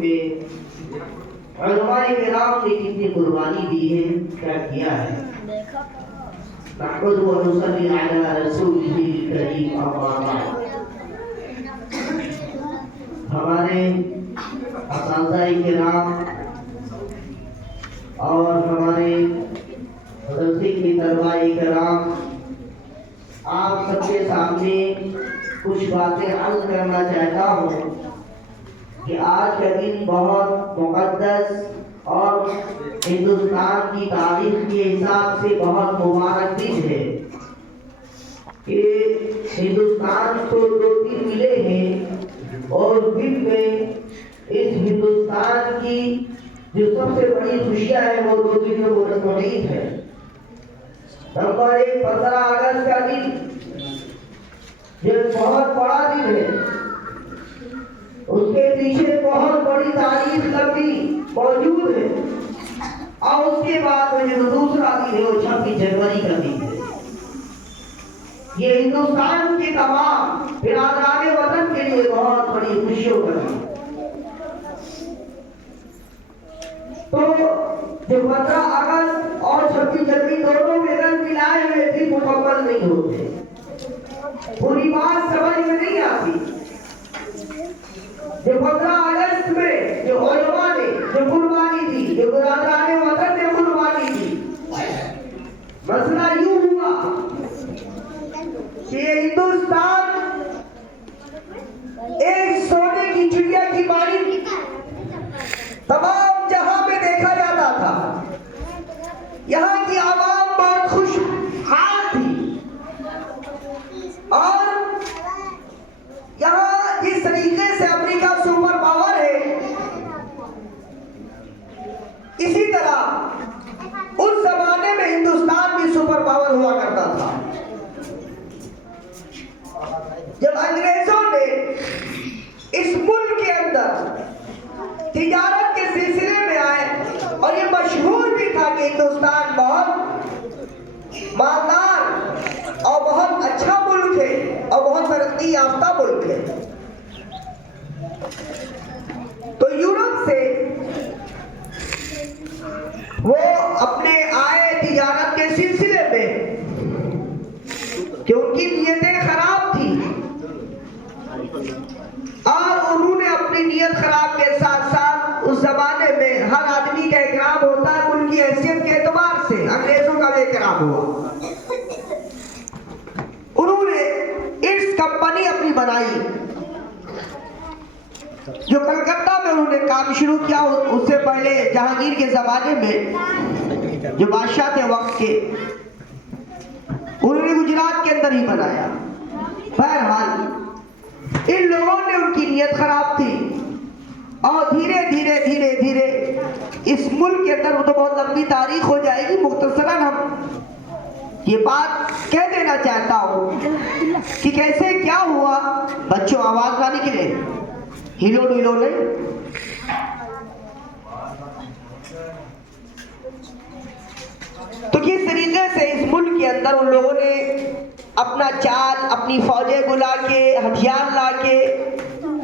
में उलमाए किराम ने कितनी कुर्बानी दी है, क्या किया है। नहमदुहु व नुसल्ली अला रसूलिहिल करीम, अम्मा बाद। हमारे असातिज़ाए किराम और हमारे मदरसे के तलबाए किराम, आप सबके सामने कुछ बातें अर्ज करना चाहता हूँ कि आज का दिन बहुत मुक़द्दस और हिंदुस्तान की तारीख के हिसाब से बहुत मुबारक दिन है। कि हिंदुस्तान को 2 दिन मिले हैं और दिन में इस हिंदुस्तान की जो सबसे बड़ी खुशियाँ है वो 2 दिन में मुनक़्क़िद है। नंबर 1 15 अगस्त का दिन, ये बहुत बड़ा दिन है। उसके पीछे बहुत बड़ी तारीख लंबी मौजूद है। और उसके बाद में जो दूसरा दिन है वो 26 जनवरी का दिन है। ये हिंदुस्तान के तमाम बिरादराने वतन के लिए बहुत बड़ी खुशियों का दिन। तो जो 15 अगस्त और 26 जनवरी दोनों में रंग मिलाए हुए दिन मुकम्मल नहीं होते, पूरी बात समझ में नहीं आती। जो 15 अगस्त में जो उलमा ने जो कुर्बानी दी, जो बिरादराने वतन ने कुर्बानी दी, मसला यूं हुआ कि हिंदुस्तान एक सोने की चिड़िया की मानी तमाम जहां में देखा जाता था। यहाँ की आवाम बहुत खुशहाल थी और यहाँ जिस तरीके से अमेरिका सुपर पावर है, इसी तरह उस जमाने में हिंदुस्तान भी सुपर पावर हुआ करता था। जब अंग्रेजों ने इस मुल्क के अंदर तिजारत के सिलसिले में आए, और ये मशहूर भी था कि हिंदुस्तान बहुत मालदार और बहुत अच्छा मुल्क है और बहुत तरक्की याफ्ता मुल्क है, तो यूरोप से वो अपने आए तिजारत के सिलसिले में, कि उनकी नीयतें खराब थी और उन्होंने अपनी नीयत खराब के साथ साथ उस जमाने में हर आदमी का इकराम होता है उनकी हैसियत के एतबार से, अंग्रेजों का भी इकराम हुआ। उन्होंने ईस्ट कंपनी अपनी बनाई, जो कलकत्ता में उन्होंने काम शुरू किया। उससे पहले जहांगीर के जमाने में जो बादशाह थे वक्त के, उन्होंने गुजरात के अंदर ही बनाया। बहरहाल इन लोगों ने, उनकी नीयत खराब थी और धीरे धीरे धीरे धीरे इस मुल्क के अंदर, वो तो बहुत लंबी तारीख हो जाएगी, मुख्तसरन हम ये बात कह देना चाहता हूँ कि कैसे क्या हुआ। बच्चों आवाज ना निकले, हिलो डुलो नहीं। तो किस तरीके से इस मुल्क के अंदर उन लोगों ने अपना चाल, अपनी फौजें बुला के, हथियार ला के,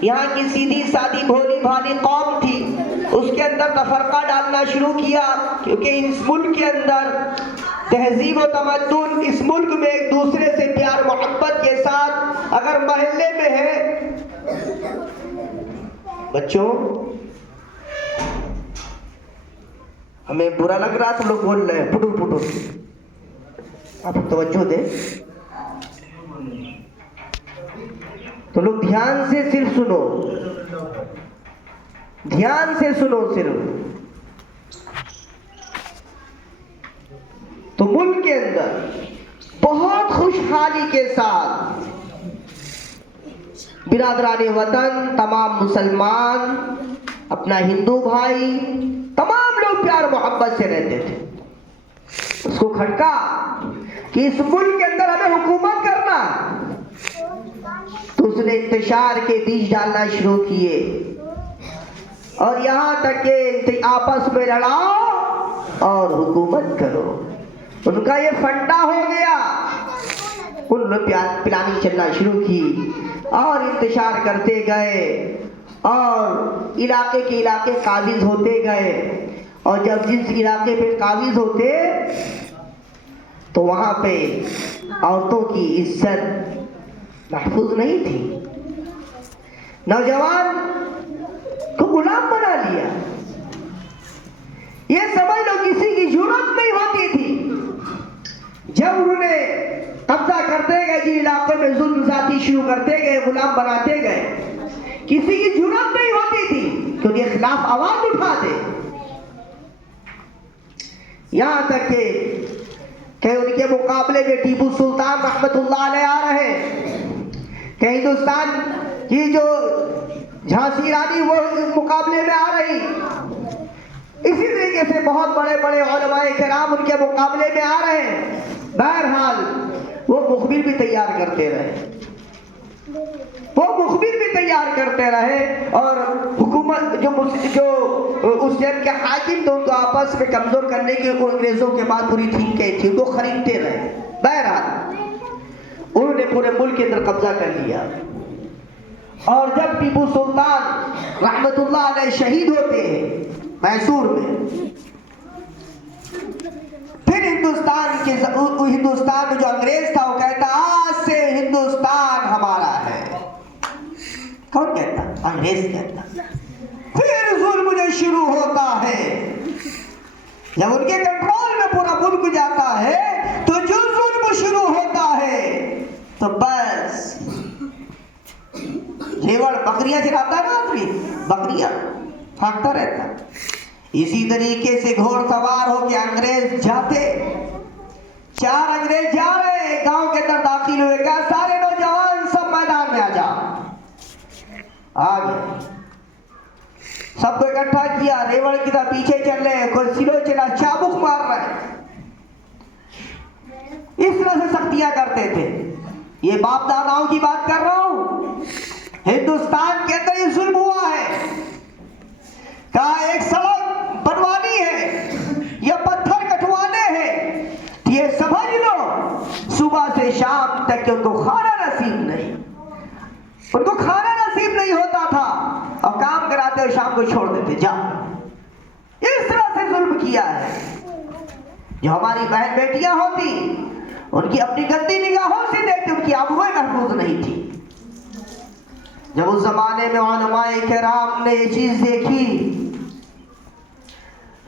यहाँ की सीधी सादी भोली भाली कौम थी उसके अंदर तफरका डालना शुरू किया। क्योंकि इस मुल्क के अंदर तहजीब और तमद्दुन, इस मुल्क में एक दूसरे से प्यार मोहब्बत के साथ अगर महल्ले में है। बच्चों हमें बुरा लग रहा तो लोग बोल रहे हैं पुटुर पुटुर, आप तवज्जो दे। तो लोग ध्यान से सिर्फ सुनो, ध्यान से सुनो सिर्फ। तो मुल्क के अंदर बहुत खुशहाली के साथ बिरादराने वतन, तमाम मुसलमान, अपना हिंदू भाई, तमाम लोग प्यार मोहब्बत से रहते थे। उसको खटका कि इस मुल्क के अंदर हमें हुकूमत करना, तो उसने इंतशार के बीज डालना शुरू किए और यहाँ तक के आपस में लड़ाओ और हुकूमत करो। उनका ये फंडा हो गया। उन्होंने प्लानिंग चलना शुरू की और इंतशार करते गए और इलाके के इलाके काबिज होते गए, और जब जिस इलाके पे काबिज होते तो वहाँ पे औरतों की इज्जत महफूज नहीं थी। नौजवान को गुलाम बना लिया। ये समझ लो किसी की जरूरत नहीं होती थी। जब उन्होंने कब्जा करते गए, जिन इलाकों में जुल्म जाती शुरू करते गए, गुलाम बनाते गए, किसी की जरूरत नहीं होती थी कि उनके खिलाफ आवाज उठाते। यहां तक कि उनके मुकाबले में टीपू सुल्तान रहमतुल्लाह अलैह आ रहे, कि हिंदुस्तान की जो झांसी रानी वो मुकाबले में आ रही। इसी तरीके से बहुत बड़े बड़े उलमाए किराम उनके मुकाबले में आ रहे हैं। बहरहाल वो मुखबिर भी तैयार करते रहे, और हुकूमत जो उस टाइम के हाकिम थे उनको आपस में कमजोर करने की अंग्रेजों के बाद पूरी ठीक थी, उनको खरीदते रहे। बहरहाल उन्होंने पूरे मुल्क के अंदर कब्जा कर लिया। और जब टीपू सुल्तान रहमतुल्लाह अलैह शहीद होते हैं मैसूर में, फिर हिंदुस्तान में जो अंग्रेज था वो कहता आज से हिंदुस्तान हमारा है। कौन कहता? अंग्रेज कहता। फिर जुल्म जो शुरू होता है, जब उनके कंट्रोल में पूरा मुल्क जाता है तो जो जुल्म शुरू होता है तो बस जेवर बकरियां चलाता ना आदमी, बकरियां भागता रहता। इसी तरीके से घोड़सवार हो के अंग्रेज जाते। 4 अंग्रेज जा रहे, गांव के अंदर दाखिल हुए, क्या सारे नौजवान सब मैदान में आ जाओ। आ गए, सबको इकट्ठा किया, रेवड़ की तरह पीछे चल रहे, कोई सिलो चला, चाबुक मार रहे। इस तरह से सख्तियां करते थे। ये बाप दादाओं की बात कर रहा हूं। हिंदुस्तान के अंदर ये जुल्म हुआ है। कहा एक सड़क बनवानी है या पत्थर कटवाने हैं, ये समझ लो सुबह से शाम तक उनको खाना नसीब नहीं, उनको खाना नसीब नहीं होता था, और काम कराते हुए शाम को छोड़ देते जा। इस तरह से जुल्म किया है। जो हमारी बहन बेटियां होती उनकी अपनी गंदी निगाहों से देखते, उनकी आबरूएं महफूज नहीं थी। जब उस जमाने में उलमाए किराम ने ये चीज देखी,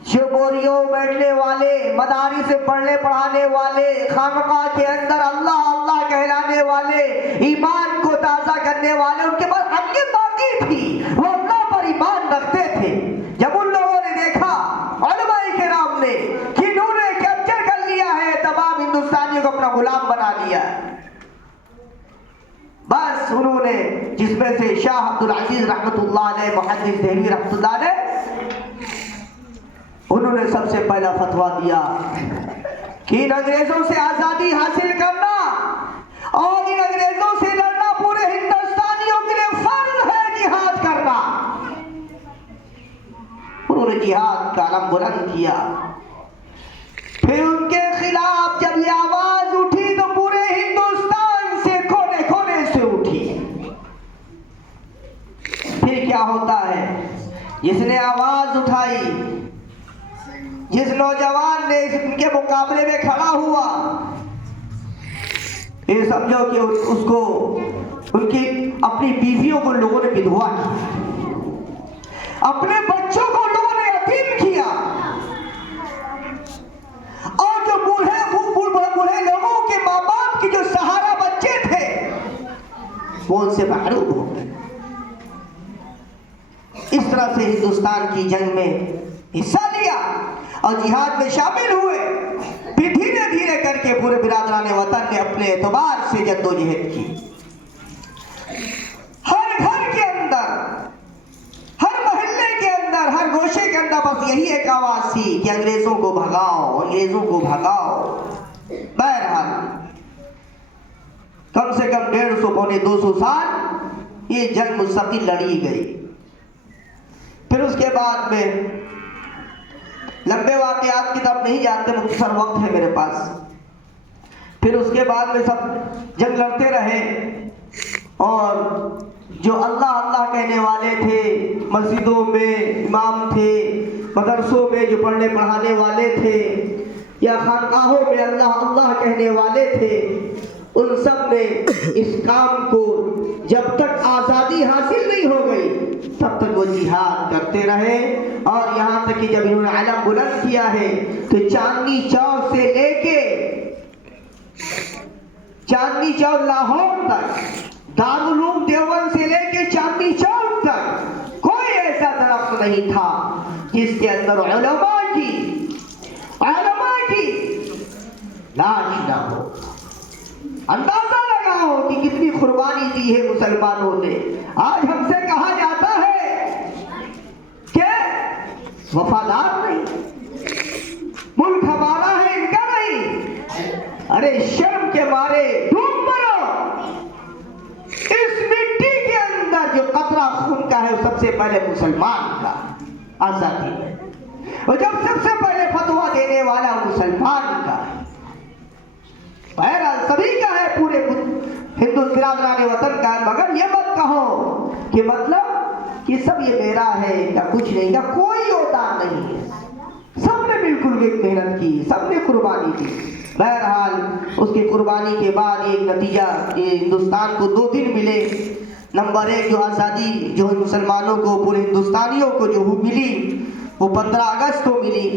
जो बोरियों बैठने वाले, मदारी से पढ़ने पढ़ाने वाले, खानका के अंदर अल्लाह अल्लाह कहलाने वाले, ईमान को ताज़ा करने वाले, उनके पास अक़ीदा बाकी थी, वो अल्लाह पर ईमान रखते थे। जब उन लोगों ने देखा उलमाए किराम ने कि इन्होंने कैप्चर कर लिया है, तमाम हिंदुस्तानियों को अपना गुलाम बना लिया, बस उन्होंने, जिसमें से शाह अब्दुल अजीज रहमतुल्लाह अलैह, मुहद्दिस देहलवी रहमतुल्लाह अलैह, उन्होंने सबसे पहला फतवा दिया कि इन अंग्रेजों से आजादी हासिल करना और इन अंग्रेजों से लड़ना पूरे हिंदुस्तानियों के लिए फर्ज है, जिहाद करना। उन्होंने जिहाद का अलम बुलंद किया। फिर उनके खिलाफ जब ये आवाज उठी तो पूरे हिंदुस्तान से कोने कोने से उठी। फिर क्या होता है, जिसने आवाज उठाई, जिस नौजवान ने इनके मुकाबले में खड़ा हुआ, ये समझो कि उसको, उनकी अपनी बीवियों को लोगों ने विधवा किया, अपने बच्चों को लोगों ने यतीम किया, और जो बूढ़े लोगों के माँ बाप के जो सहारा बच्चे थे वो उनसे महरूम हो गए। इस तरह से हिंदुस्तान की जंग में हिस्सा लिया और जिहाद में शामिल हुए। फिर धीरे धीरे करके पूरे बिरादरान वतन ने अपने एतबार से जद्दोजहद की। हर घर के अंदर, हर मोहल्ले के अंदर, हर गोशे के अंदर बस यही एक आवाज थी कि अंग्रेजों को भगाओ, अंग्रेजों को भगाओ। बहरहाल कम से कम 150 पौने 200 साल ये जंग मुस्तकिल लड़ी गई। फिर उसके बाद में लंबे वाकयात की तरफ नहीं जाते, मुख्तसर वक्त है मेरे पास। फिर उसके बाद में सब जंग लड़ते रहे और जो अल्लाह अल्लाह कहने वाले थे, मस्जिदों में इमाम थे, मदरसों में जो पढ़ने पढ़ाने वाले थे, या खानकाहों में अल्लाह अल्लाह कहने वाले थे, उन सब ने इस काम को जब तक आज़ादी हासिल नहीं हो गई तब तक वो जिहाद करते रहे। और यहाँ तक कि जब इन्होंने अलम बुलंद किया है तो चांदनी चौक से लेके चांदनी चौक लाहौर तक, दारुल उलूम देवबंद से लेके चांदनी चौक तक कोई ऐसा दरख्त नहीं था जिसके अंदर उलमा की लाश ना हो। अंदाजा लगाओ कि कितनी कुर्बानी दी है मुसलमानों ने। आज हमसे कहा जाता है कि वफादार नहीं, मुल्क हमारा है इनका नहीं। अरे शर्म के मारे डूब मरो। इस मिट्टी के अंदर जो कतरा खून का है वो सबसे पहले मुसलमान का आजादी है, और जब सबसे पहले फतवा देने वाला मुसलमान का, बहरहाल सभी का है, पूरे हिंदुस्तान वतन का। मगर ये मत कहो कि मतलब कि सब ये मेरा है, इनका कुछ नहीं, का कोई योगदान नहीं है। सबने बिल्कुल मेहनत की, सबने कुर्बानी दी। बहरहाल उसकी कुर्बानी के बाद एक नतीजा ये हिंदुस्तान को 2 दिन मिले। नंबर 1 जो आज़ादी जो मुसलमानों को, पूरे हिंदुस्तानियों को जो मिली वो 15 अगस्त को मिली।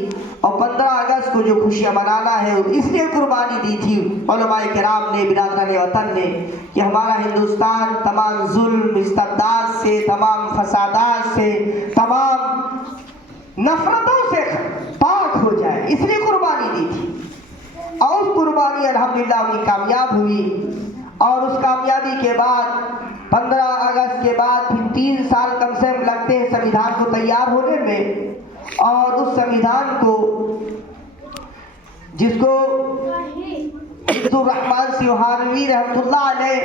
और 15 अगस्त को जो खुशियाँ मनाना है इसलिए कुर्बानी दी थी उलमाए किराम ने, बिरादरान वतन ने, कि हमारा हिंदुस्तान तमाम जुल्म इस्तिबदाद से, तमाम फसादात से, तमाम नफरतों से पाक हो जाए, इसलिए कुर्बानी दी थी। और उस कुर्बानी अल्हम्दुलिल्लाह उनकी कामयाब हुई। और उस कामयाबी के बाद 15 अगस्त के बाद फिर 3 साल कम से कम लगते हैं संविधान को तैयार होने में। और उस संविधान को जिसको अब्दुर्रहमान सिहानवी रहमतुल्लाह अलैह,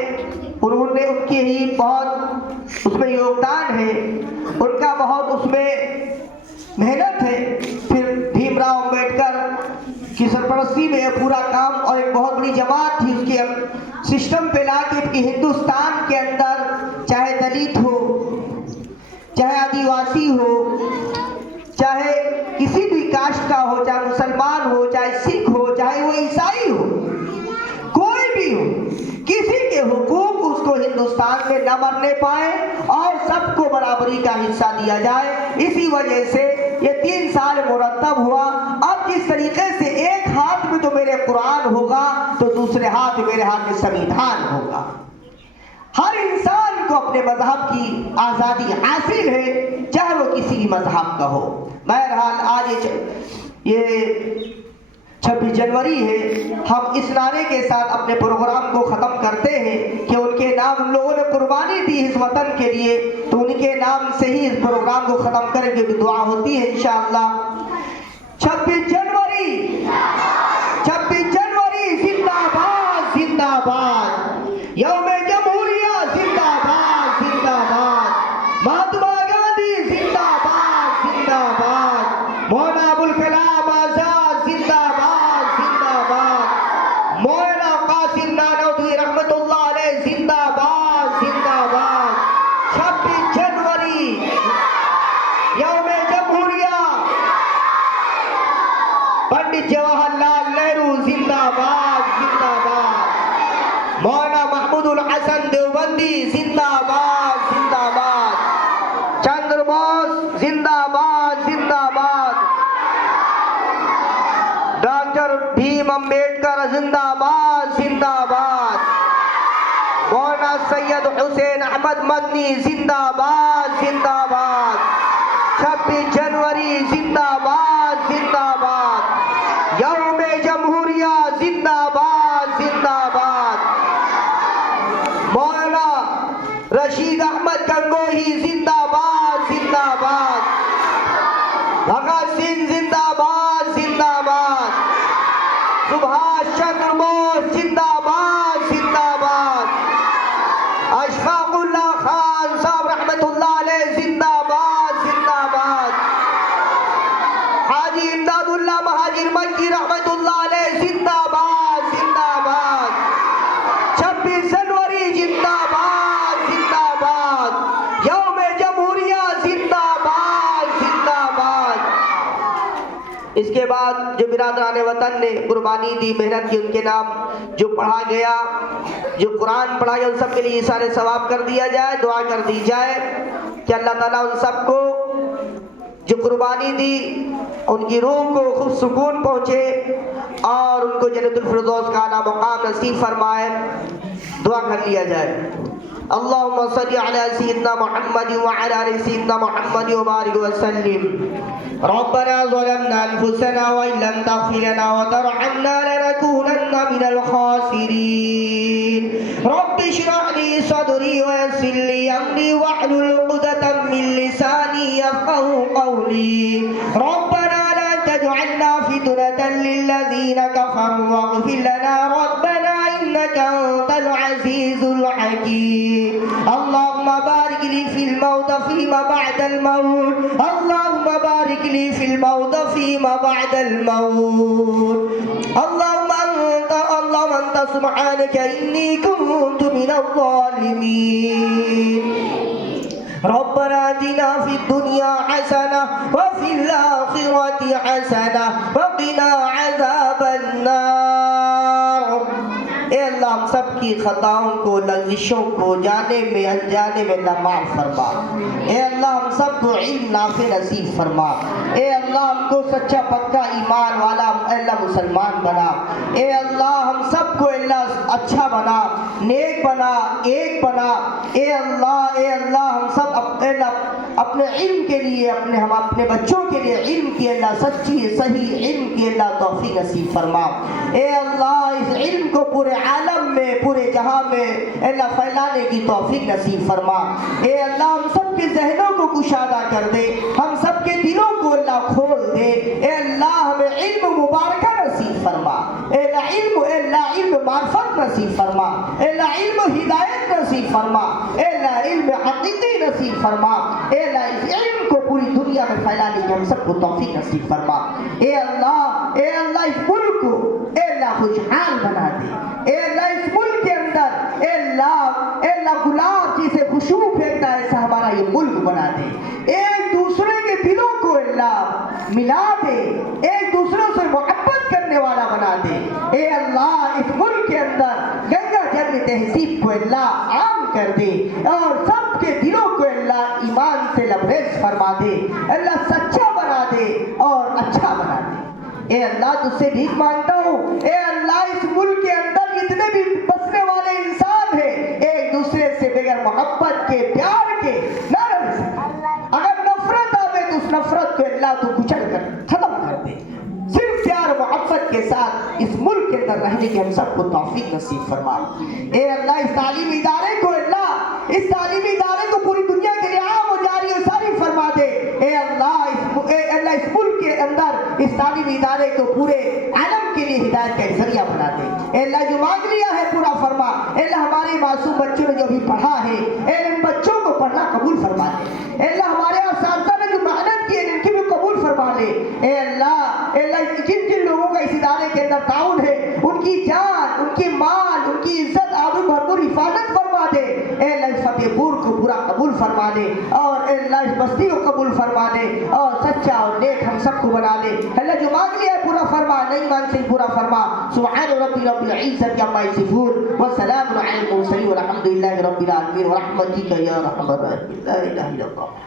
उन्होंने उनके ही बहुत उसमें योगदान है, उनका बहुत उसमें मेहनत है। फिर भीमराव अंबेडकर की सरपरस्ती में यह पूरा काम, और एक बहुत बड़ी जमात थी उसके सिस्टम पे ला के कि हिंदुस्तान के अंदर चाहे दलित हो, चाहे आदिवासी हो, चाहे किसी भी कास्ट का हो, चाहे मुसलमान हो, चाहे सिख हो, चाहे वो ईसाई हो, कोई भी हो, किसी के हुकूक उसको हिंदुस्तान में न मरने पाए और सबको बराबरी का हिस्सा दिया जाए। इसी वजह से ये 3 साल मुरतब हुआ। अब जिस तरीके से एक हाथ में तो मेरे कुरान होगा तो दूसरे हाथ में मेरे हाथ में संविधान होगा। हर इंसान को अपने मजहब की आज़ादी हासिल है, चाहे वो किसी भी मजहब का हो। बहरहाल आज ये 26 जनवरी है, हम इस नारे के साथ अपने प्रोग्राम को ख़त्म करते हैं कि उनके नाम उन लोगों ने कुर्बानी दी इस वतन के लिए, तो उनके नाम से ही इस प्रोग्राम को ख़त्म करेंगे। दुआ होती है इंशाअल्लाह। 26 जनवरी 26 जनवरी जिंदाबाद जिंदाबाद। यौमे जमहूरिया जिंदाबाद जिंदाबाद। महात्मा गांधी जिंदाबाद जिंदाबाद। मौलाना अबुल कलाम आजाद जिंदाबाद जिंदाबाद। मौलाना कासिम नानवी रहमतुल्लाह अलैह जिंदाबाद जिंदाबाद। 26 जनवरी यौमे जमहूरिया पंडित जवाहरलाल नेहरू जिंदाबाद जिंदाबाद। मौलाना महमूदुल हसन देवबंदी जिंदाबाद जिंदाबाद। चंद्र बोस जिंदाबाद जिंदाबाद। डॉक्टर भीम अम्बेडकर जिंदाबाद जिंदाबाद। मौलाना सैयद हुसैन अहमद मदनी जिंदाबाद जिंदाबाद। 26 जनवरी जिंदाबाद जिंदाबाद। यौमे जमहूरिया जिंदाबाद जिंदाबाद। मौलाना रशीद अहमद गंगोही जिंदाबाद जिंदाबाद। भगत सिंह जिंदाबाद जिंदाबाद। सुभाष चंद्र बोस जिंदाबाद जिंदाबाद। अशफाकुल्लाह खान साहब रहमतुल्लाह अलैह जिंदाबाद जिंदाबाद। हाजी इमदादुल्लाह महाजिर मक्की रहमतुल्लाह अलैह जिंदाबाद जिंदाबाद। 26 जनवरी जिंदाबाद जिंदाबाद। इसके बाद जो बिरादरान वतन ने कुर्बानी दी, मेहनत की, उनके नाम जो पढ़ा गया, जो कुरान पढ़ा गया, उन सब के लिए सारे सवाब कर दिया जाए। दुआ कर दी जाए कि अल्लाह ताला उन सबको जो कुर्बानी दी उनकी रूह को खूब सुकून पहुँचे और उनको जन्नतुल फिरदौस का आला मकाम नसीब फरमाए। दुआ कर लिया जाए। अल्लाहुम्मा सल्ली अला सय्यिदिना मुहम्मद व अला आलि सय्यिदिना मुहम्मद व बारिक व सल्लिम। रब्बना ज़लमना अनफुसना व इन लम तग़फिर लना व तरहमना लनकूनन्ना मिनल ख़ासिरीन। रब्बि इश्रह ली सदरी व यस्सिर ली अमरी वहलुल उक़दतम मिन लिसानी यफ़क़हू क़ौली। रब्बना ला तजअलना फितनतन लिल्लज़ीना कफ़रू वग़फिर लना रब्बना इन्नका अंतल अज़ीज़ुल हकीम। अल्लाहुम्मा बारिक ली फिल मौत फ़ीमा बअदल मौत। अल्लाहुम्मा बारिक ली फिल मौत फ़ीमा बअदल मौत। अल्लाहुम्मा अंता सुब्हानका इन्नी कुन्तु मिनज़ ज़ालिमीन। रब्बना आतिना फिद दुनिया हसना व फिल आखिरति हसना व क़िना अज़ाबन नार। ए अल्लाह हम सब की खताओं को, लग़ज़िशों को जाने में अनजाने में अल्लाह माफ़ फरमा। ए अल्लाह हम सब को इल्म नाफ़े नसीब फरमा। ए अल्लाह हमको सच्चा पक्का ईमान वाला अल्लाह मुसलमान बना। ए अल्लाह हम सब को अल्लाह अच्छा बना, नेक बना, एक बना। ए अल्लाह हम सब अपने इल्म के लिए, हम अपने बच्चों के लिए इल्म की अल्लाह सच्ची सही इल्म की अल्लाह तौफीक नसीब फरमा। ए अल्लाह इस इल्म को पूरे आलम में, पूरे जहां में अल्लाह फैलाने की तौफीक नसीब फरमा। ए अल्लाह हम सब के ज़हनों को कुशादा कर दे, हम सब के दिलों को अल्लाह खोल दे। ए अल्लाह हमें इल्म मुबारक नसीब फरमा। ए अल्लाह इल्म मार्फत नसीब फरमा। ए अल्लाह इल्म हिदायत नसीब फरमा। ए अल्लाह इल्म हकीकी नसीब फरमा। ए अल्लाह इस इल्म को पूरी दुनिया में फैलाने की हम सबको तौफीक नसीब फरमा। ए अल्लाह इस मुल्क को ए अल्लाह खुशहाल बना दे। ए अल्लाह इस मुल्क के अंदर ए अल्लाह गुलाब जिसे खुशबू फेंकता है ऐसा हमारा ये मुल्क बना दे। एक दूसरे के दिलों को अल्लाह मिला दे, एक दूसरों से मोहब्बत करने वाला बना दे। ए अल्लाह इस मुल्क के अंदर गंगा जल तहजीब को अल्लाह आम कर दे और सबके दिलों को अल्लाह ईमान से लबरेज फरमा दे। अल्लाह सच्चा बना दे और अच्छा बना दे। ए अल्लाह तुझसे भीख मांगता हूँ। ए अल्लाह इस मुल्क के अंदर जितने भी बसने वाले इंसान हैं एक दूसरे से बगैर मोहब्बत के, प्यार के न रह सकते। अगर नफरत आवे तो उस नफरत को अल्लाह तो कुचल कर खत्म कर दे। सिर्फ प्यार मोहब्बत के साथ इस मुल्क के अंदर रहने की हम सबको तौफीक नसीब फरमा। ए अल्लाह इस तालीमी इदारे को पूरी दुनिया के लिए आम और जारी और सारी फरमा दे। ए अल्लाह इस मुल्क के अंदर इस तालीमी इदारे को पूरे आलम के लिए हिदायत का जरिया बना दे। ए अल्लाह जो मांग लिया है पूरा फरमा। ए अल्लाह हमारे मासूम बच्चों ने जो भी पढ़ा है इन बच्चों को पढ़ना कबूल फरमा ले। ए अल्लाह हमारे असातिज़ा ने जो मेहनत की है इनकी भी कबूल फरमा ले। ए अल्लाह जिन जिन लोगों का इस इदारे के अंदर ताउन है उनकी जान, उनकी माल, उनकी इज्जत आबरू भरपूर हिफाजत फरमा दे। ए अल्लाह इस फतेहपुर को पूरा कबूल फरमा दे और ए अल्लाह इस बस्ती को कबूल फरमा दे और सच्चा और नेक हम सबको बना दे। अल्लाह जो मांग लिया है पूरा फरमा, नहीं मांग से पूरा फरमा। सुब्हान रब्बिल इज्जति अम्मा यसिफून व सलामुन अलल मुरसलीन वल्हम्दुलिल्लाहि रब्बिल आलमीन व रहमतिका या रहमर राहिमीन ला इलाहा इल्लल्लाह।